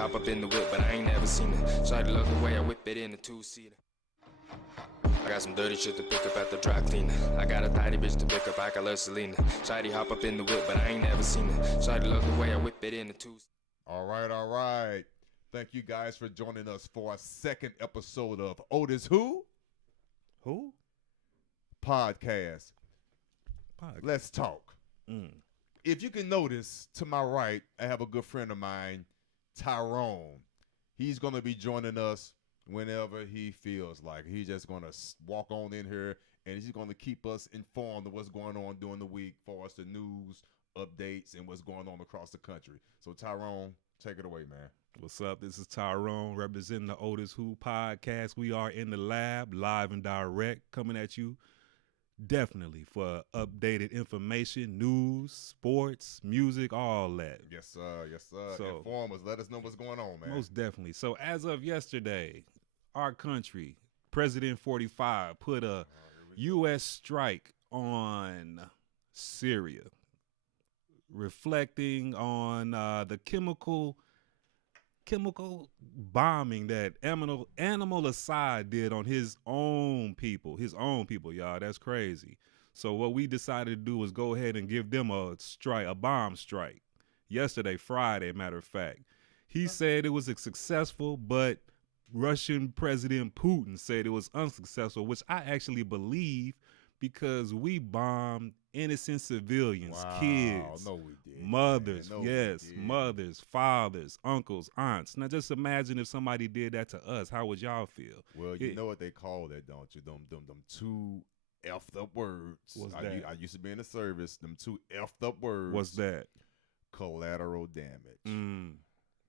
Hop up in the whip, but I ain't never seen it. Shawty love the way I whip it in a two-seater. I got some dirty shit to pick up at the dry cleaner. I got a tidy bitch to pick up, I got love Selena. Shawty hop up in the whip, but I ain't never seen it. Shawty love the way I whip it in a two-seater. All right. Thank you guys for joining us for our second episode of OtisWho? Who? Podcast. Let's talk. If you can notice, to my right, I have a good friend of mine, Tyrone. He's going to be joining us whenever he feels like. He's just going to walk on in here, and he's going to keep us informed of what's going on during the week for us, the news, updates, and what's going on across the country. So, Tyrone, take it away, man. What's up? This is Tyrone representing the OtisWho podcast. We are in the lab, live and direct, coming at you definitely for updated information, news, sports, music, all that. Yes, sir. So, inform us. Let us know what's going on, man. Most definitely. So as of yesterday, our country, President 45, put a U.S. strike on Syria, reflecting on the chemical bombing that Animal Assad did on his own people, y'all. That's crazy. So what we decided to do was go ahead and give them a bomb strike. Yesterday, Friday, matter of fact. He said it was successful, but Russian President Putin said it was unsuccessful, which I actually believe because we bombed innocent civilians, kids, no, we did, mothers, no, mothers, fathers, uncles, aunts. Now just imagine if somebody did that to us. How would y'all feel? Well, you know what they call that, don't you? Them two effed up words. What's that? I used to be in the service. Them two effed up words. What's that? Collateral damage.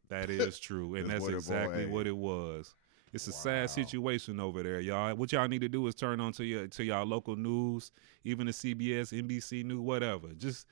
That is true, and that's exactly what it was. It's a sad situation over there, y'all. What y'all need to do is turn on to y'all local news, even the CBS, NBC News, whatever. Just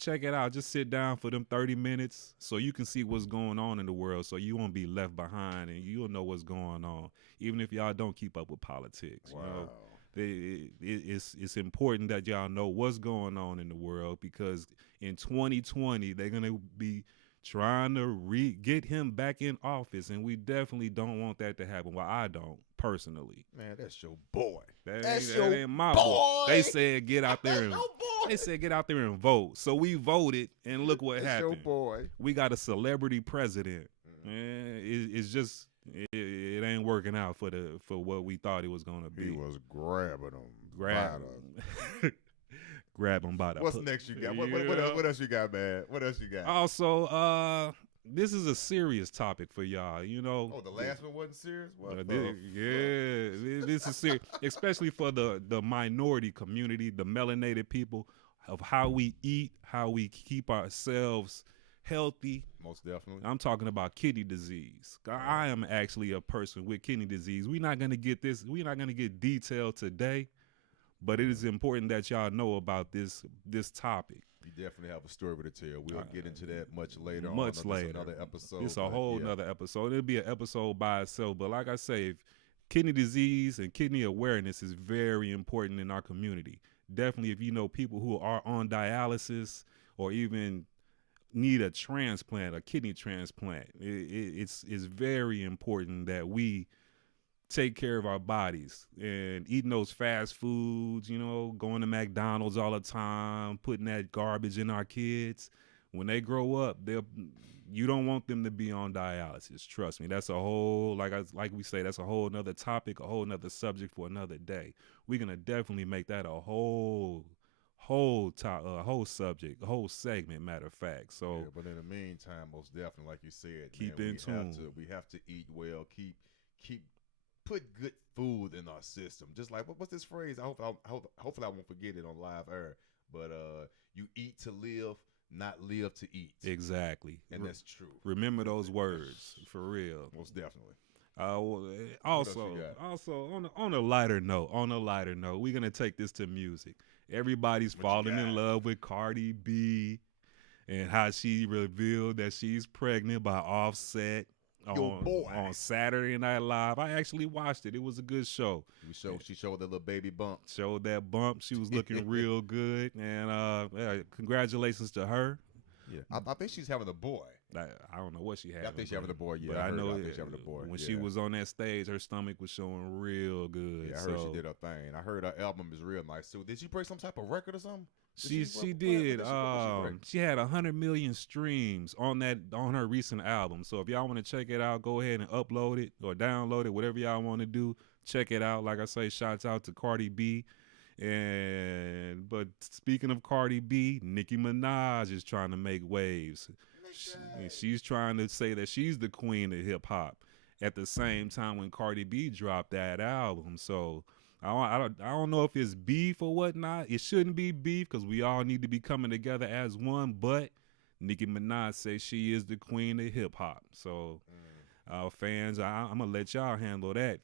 check it out. Just sit down for them 30 minutes so you can see what's going on in the world, so you won't be left behind and you'll know what's going on, even if y'all don't keep up with politics. Wow. You know, it's important that y'all know what's going on in the world, because in 2020 they're gonna be trying to get him back in office, and we definitely don't want that to happen. Well, I don't personally. Man, that's your boy. That ain't my boy. They said get out there and vote. So we voted, and look what happened. Your boy. We got a celebrity president. Man, it's just it ain't working out for what we thought it was gonna be. He was grabbing him. Grab him by the. What's next you got? What else you got, man? What else you got? Also, this is a serious topic for y'all. You know. Oh, the last one wasn't serious. This is serious, especially for the minority community, the melanated people, of how we eat, how we keep ourselves healthy. Most definitely. I'm talking about kidney disease. I am actually a person with kidney disease. We're not gonna get detailed today, but it is important that y'all know about this topic. You definitely have a story to tell. We'll get into that much later. Much later. Another episode. It's a whole nother episode. It'll be an episode by itself. But like I say, kidney disease and kidney awareness is very important in our community. Definitely, if you know people who are on dialysis or even need a transplant, a kidney transplant, it's very important that we take care of our bodies, and eating those fast foods, you know, going to McDonald's all the time, putting that garbage in our kids. When they grow up, you don't want them to be on dialysis. Trust me, that's a whole, like we say, that's a whole nother topic, a whole nother subject for another day. We're gonna definitely make that a whole subject, a whole segment, matter of fact. So, yeah, but in the meantime, most definitely, like you said, keep man, in tune. We have to eat well, keep put good food in our system. Just like what's this phrase? Hopefully I won't forget it on live air. But you eat to live, not live to eat. Exactly, and that's true. Remember those words for real. Most definitely. Also on a lighter note, we're gonna take this to music. Everybody's falling in love with Cardi B and how she revealed that she's pregnant by Offset on Saturday Night Live. I actually watched it. It was a good show. She showed that little baby bump. Showed that bump. She was looking real good, and congratulations to her. Yeah, I think she's having a boy. I don't know what she had. I think she having a boy. Yeah, but I know I think she having a boy. When she was on that stage, her stomach was showing real good. Yeah, I heard she did her thing. I heard her album is real nice too. Did she break some type of record or something? She did. She had 100 million streams on her recent album. So if y'all want to check it out, go ahead and upload it or download it, whatever y'all want to do. Check it out. Like I say, shouts out to Cardi B. But speaking of Cardi B, Nicki Minaj is trying to make waves. She's trying to say that she's the queen of hip hop at the same time when Cardi B dropped that album. So I don't know if it's beef or whatnot. It shouldn't be beef because we all need to be coming together as one. But Nicki Minaj says she is the queen of hip hop. So fans, I'm gonna let y'all handle that.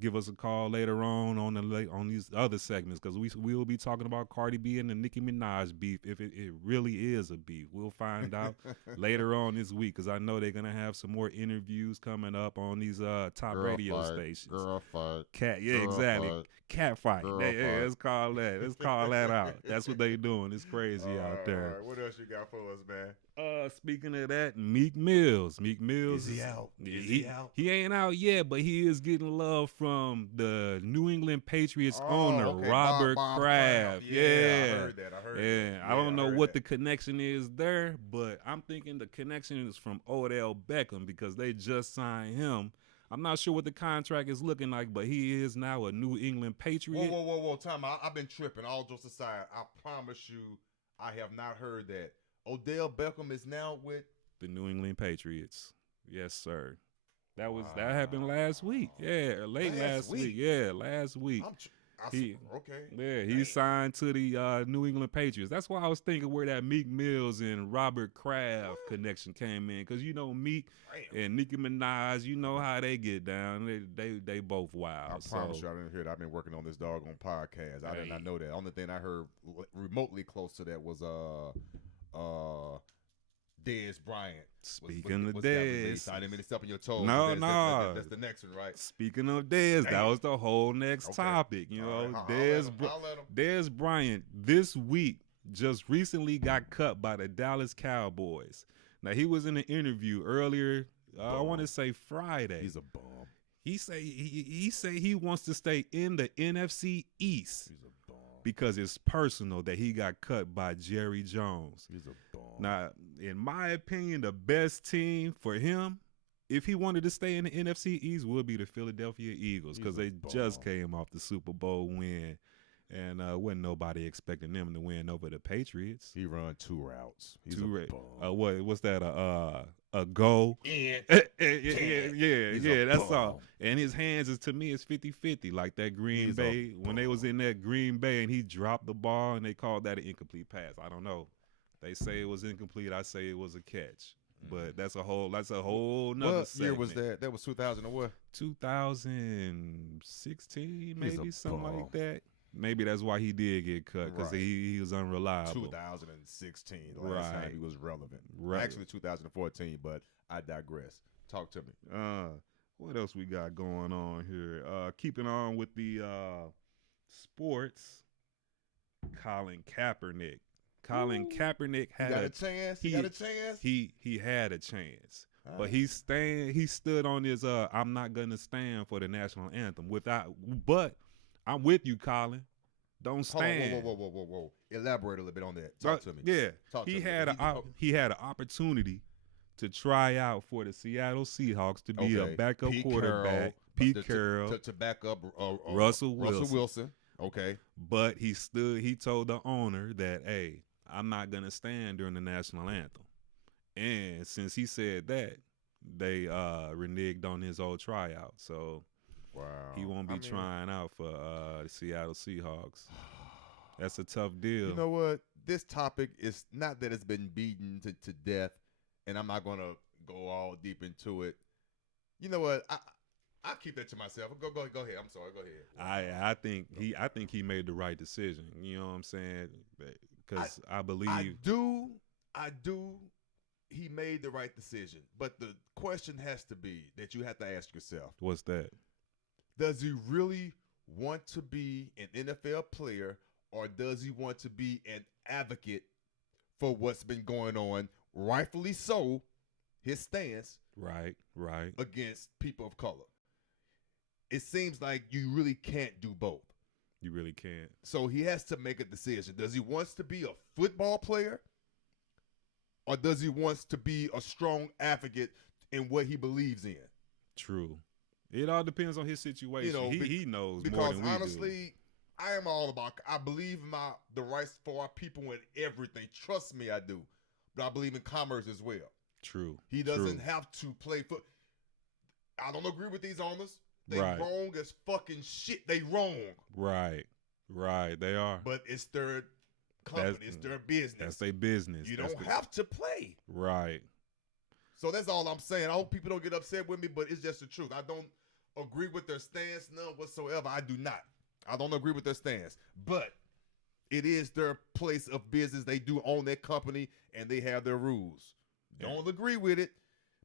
Give us a call later on these other segments because we will be talking about Cardi B and the Nicki Minaj beef if it really is a beef. We'll find out later on this week because I know they're gonna have some more interviews coming up on these top radio stations. Girl fight. Exactly. Fight. Cat fight. Let's call that. Let's call that out. That's what they doing. It's crazy out there. All right. What else you got for us, man? Speaking of that, Meek Mills. Is he out? He out? He ain't out yet, but he is getting love from the New England Patriots owner, Robert Kraft. Yeah, I heard that. I don't know what the connection is there, but I'm thinking the connection is from Odell Beckham because they just signed him. I'm not sure what the contract is looking like, but he is now a New England Patriot. Whoa, time out. I've been tripping. All jokes aside, I promise you I have not heard that. Odell Beckham is now with the New England Patriots. Yes, sir. That happened last week. Yeah, last week. Yeah, last week. He signed to the New England Patriots. That's why I was thinking where that Meek Mills and Robert Kraft connection came in, because Meek and Nicki Minaj, you know how they get down. They both wild. I promise you, I didn't hear that. I've been working on this doggone podcast. I did not know that. Only thing I heard remotely close to that was Dez Bryant. Speaking of Dez, I didn't mean to step on your toes. No. That's the next one, right? Speaking of Dez, that was the whole next topic. Dez Bryant this week just recently got cut by the Dallas Cowboys. Now he was in an interview earlier. I want to say Friday. He's a bum. He say he wants to stay in the NFC East. He's a bum. Because it's personal that he got cut by Jerry Jones. He's a bum. Now, in my opinion, the best team for him, if he wanted to stay in the NFC East, would be the Philadelphia Eagles because they just came off the Super Bowl win, and wasn't nobody expecting them to win over the Patriots. He run two routes. He's a bum. What's that? A go? Yeah, that's all. And his hands to me is 50-50, like that Green Bay when they was in that Green Bay and he dropped the ball and they called that an incomplete pass. I don't know. They say it was incomplete. I say it was a catch. But that's a whole nother What segment. year was that? That was 2000 and what? 2016, maybe something like that. Maybe that's why he did get cut, because he was unreliable. 2016, the last time he was relevant. Right. Actually 2014, but I digress. Talk to me. What else we got going on here? Keeping on with the sports, Colin Kaepernick. Kaepernick had a chance. He got a chance. He had a chance, but he stood on his I'm not gonna stand for the national anthem but I'm with you, Colin. Don't stand. Whoa. Elaborate a little bit on that. Talk to me. Yeah, he had an opportunity to try out for the Seattle Seahawks to be a backup quarterback. Pete Carroll to back up Russell Wilson. Okay, but he told the owner that, hey, I'm not gonna stand during the national anthem. And since he said that, they reneged on his old tryout. So he won't be trying out for the Seattle Seahawks. That's a tough deal. You know what? This topic is not that it's been beaten to death, and I'm not gonna go all deep into it. You know what? I'll keep that to myself. Go ahead. I'm sorry. Go ahead. I think he made the right decision. You know what I'm saying? Because I believe I do. He made the right decision. But the question has to be that you have to ask yourself. What's that? Does he really want to be an NFL player, or does he want to be an advocate for what's been going on, rightfully so, his stance Right. against people of color. It seems like you really can't do both. You really can't. So he has to make a decision. Does he want to be a football player, or does he want to be a strong advocate in what he believes in? True. It all depends on his situation. He knows more than we because honestly, do. I am all about. I believe in the rights for our people in everything. Trust me, I do. But I believe in commerce as well. True. He doesn't have to play foot. I don't agree with these owners. They Right. wrong as fucking shit. They wrong. Right. They are. But it's their company. It's their business. That's their business. You don't have to play. Right. So that's all I'm saying. I hope people don't get upset with me, but it's just the truth. I don't agree with their stance, none whatsoever. I do not. I don't agree with their stance. But it is their place of business. They do own their company, and they have their rules. Yeah. Don't agree with it,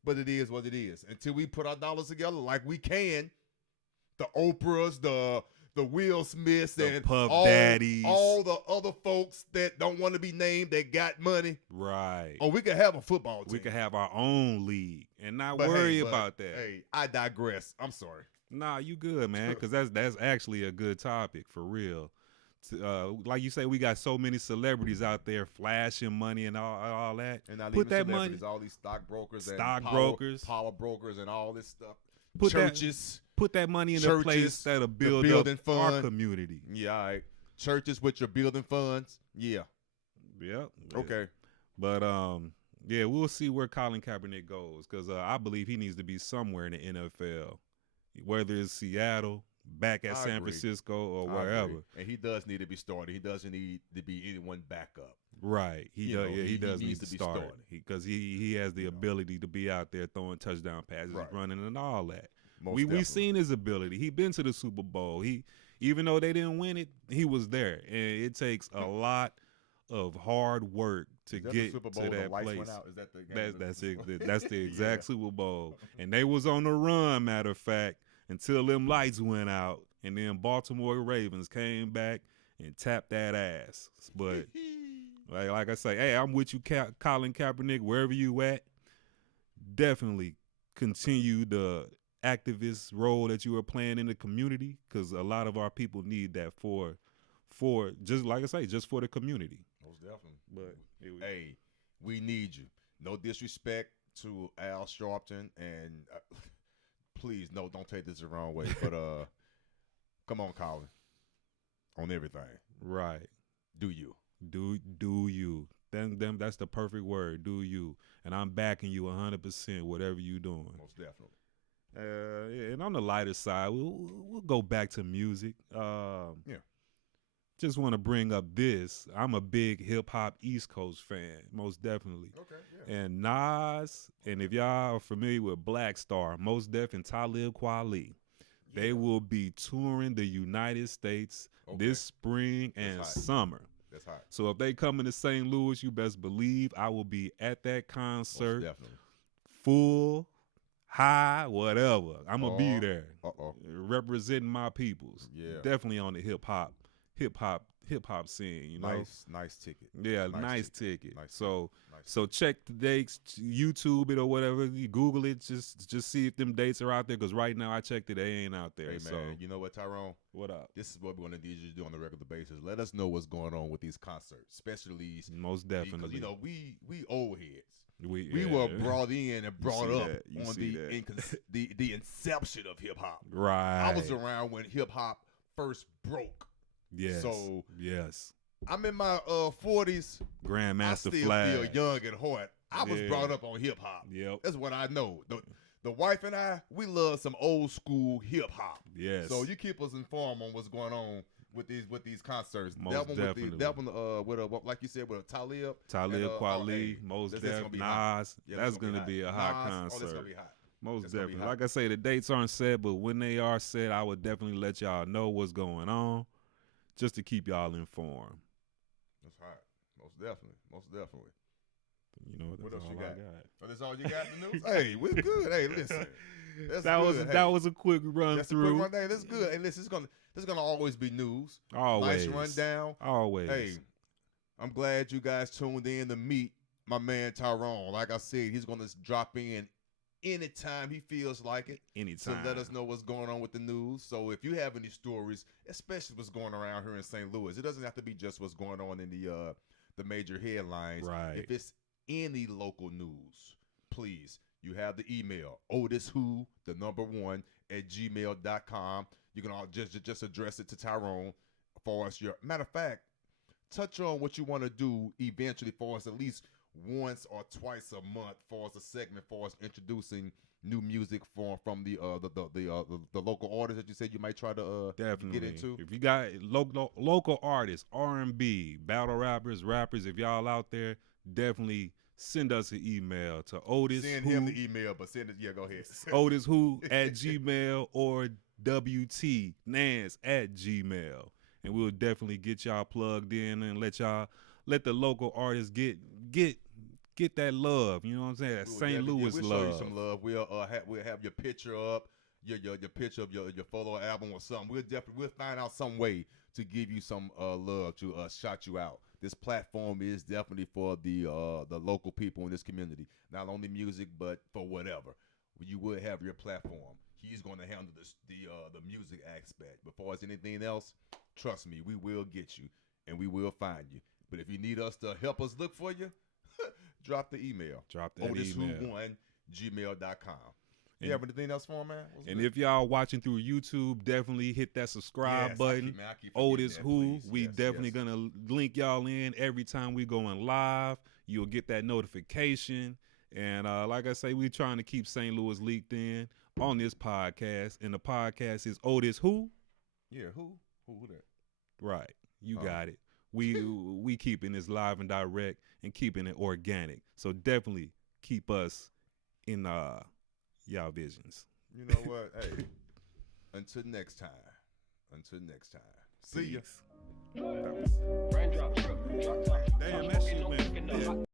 but it is what it is. Until we put our dollars together like we can, the Oprahs, the Will Smiths, The and Puff all Daddies. the other folks that don't want to be named that got money. Right. Or we could have a football team. We could have our own league and not But worry about that. Hey, I digress. I'm sorry. Nah, you good, man, because that's actually a good topic for real. Like you say, we got so many celebrities out there flashing money and all that. And not Put even that money, celebrities, all these stockbrokers, power brokers, and all this stuff. Put Churches. put that money in a Churches, place that'll build building up our fund. community. Yeah, all right. Churches with your building funds. Yeah. Yep. Okay. But yeah, we'll see where Colin Kaepernick goes because I believe he needs to be somewhere in the NFL, whether it's Seattle, back at San Francisco, or wherever. And he does need to be started. He doesn't need to be anyone backup. Right. He does. He does need needs to to be start started. because he has the ability to be out there throwing touchdown passes, Right. running, and all that. Most We've definitely. seen his ability. He been to the Super Bowl. Even though they didn't win it, he was there, and it takes a lot of hard work to Is that get the Super Bowl, to the that lights place. went out? Is that the game? That's it. That's the exact Yeah. Super Bowl, and they was on the run. Matter of fact, until them lights went out, and then Baltimore Ravens came back and tapped that ass. But like I say, hey, I'm with you, Colin Kaepernick, wherever you at. Definitely continue the activist role that you are playing in the community, because a lot of our people need that for just like I say, just for the community. Most definitely. But hey, we need you. No disrespect to Al Sharpton, and please, no, don't take this the wrong way. But come on, Colin, on everything. right, Do you? do you? Them that's the perfect word. Do you? And I'm backing you 100%. Whatever you doing. Most definitely. Yeah, and on the lighter side, we'll go back to music. Yeah. Just want to bring up this. I'm a big hip hop East Coast fan, most definitely. Okay. Yeah. And Nas, and if y'all are familiar with Black Star, Most Def and Talib Kweli, they will be touring the United States this spring and hot. summer. That's hot. So if they come into St. Louis, you best believe I will be at that Most concert, definitely. full, high, whatever. I'm gonna be there, Uh-oh. representing my peoples. Yeah. Definitely on the hip hop scene. You know, Nice ticket. yeah, nice ticket. Nice So Nice so check the dates, YouTube it or whatever. You Google it, just see if them dates are out there. Because right now I checked it, they ain't out there. Hey, man, So you know what, Tyrone? what up? This is what we're going to need you to do on a regular basis. Let us know what's going on with these concerts, especially these. Most Because, definitely. you know, we old heads. We yeah. were brought in and brought see up that. You on see the inception of hip hop. right. I was around when hip hop first broke. Yes. So yes. I'm in my 40s. I Grandmaster still Flash. feel young at heart. I was Yeah. brought up on hip hop. Yep. That's what I know. The wife and I, we love some old school hip hop. Yes. So you keep us informed on what's going on with these concerts. Most that one definitely. that one with like you said, with Talib. Talib and, Kweli, hey, Most that's Def, gonna be hot. Nas. Yeah, that's gonna hot. be a hot Nas, concert. Oh, that's gonna be hot. Most That's gonna be definitely. hot. Like I say, the dates aren't set, but when they are set, I would definitely let y'all know what's going on, just to keep y'all informed. That's hot. Most definitely. Most definitely. You know What that's else all you I got? got. Oh, that's all you got in the news? Hey, we're good. Hey, listen. That's that was good. Hey, that was a quick run that's through. A quick run. Hey, that's good. Hey, listen, there's gonna always be news. Always. Nice rundown. Always. Hey, I'm glad you guys tuned in to meet my man Tyrone. Like I said, he's going to drop in anytime he feels like it. Anytime. To let us know what's going on with the news. So if you have any stories, especially what's going around here in St. Louis, it doesn't have to be just what's going on in the major headlines. Right. If it's any local news, please, you have the email, OtisWho, the number 1, @gmail.com. You can all just address it to Tyrone for us. Matter of fact, touch on what you want to do eventually for us, at least once or twice a month, for us a segment for us introducing new music from the local artists that you said you might try to definitely get into. If you got local artists, R&B, battle rappers, if y'all out there, definitely send us an email to Otis. Send him the email, but send it. Yeah, go ahead. OtisWho @gmail or WTNance@gmail, and we'll definitely get y'all plugged in and let the local artists get that love. You know what I'm saying? That St. Louis we'll love. show you some love. We'll have your picture up, your picture of your photo album or something. We'll find out some way to give you some love, to shout you out. This platform is definitely for the local people in this community. Not only music, but for whatever. You will have your platform. He's going to handle the music aspect. Before as anything else, trust me, we will get you and we will find you. But if you need us to help us look for you, drop the email. Drop that email. OtisWho1@gmail.com. You have anything else for him, man? And if y'all watching through YouTube, definitely hit that subscribe button. I keep OtisWho, we definitely gonna link y'all in every time we going live. You'll get that notification. And like I say, we trying to keep St. Louis leaked in on this podcast. And the podcast is OtisWho. Yeah, who that? Right, you got it. We keeping this live and direct and keeping it organic. So definitely keep us in y'all visions. You know what? Hey, until next time. See ya.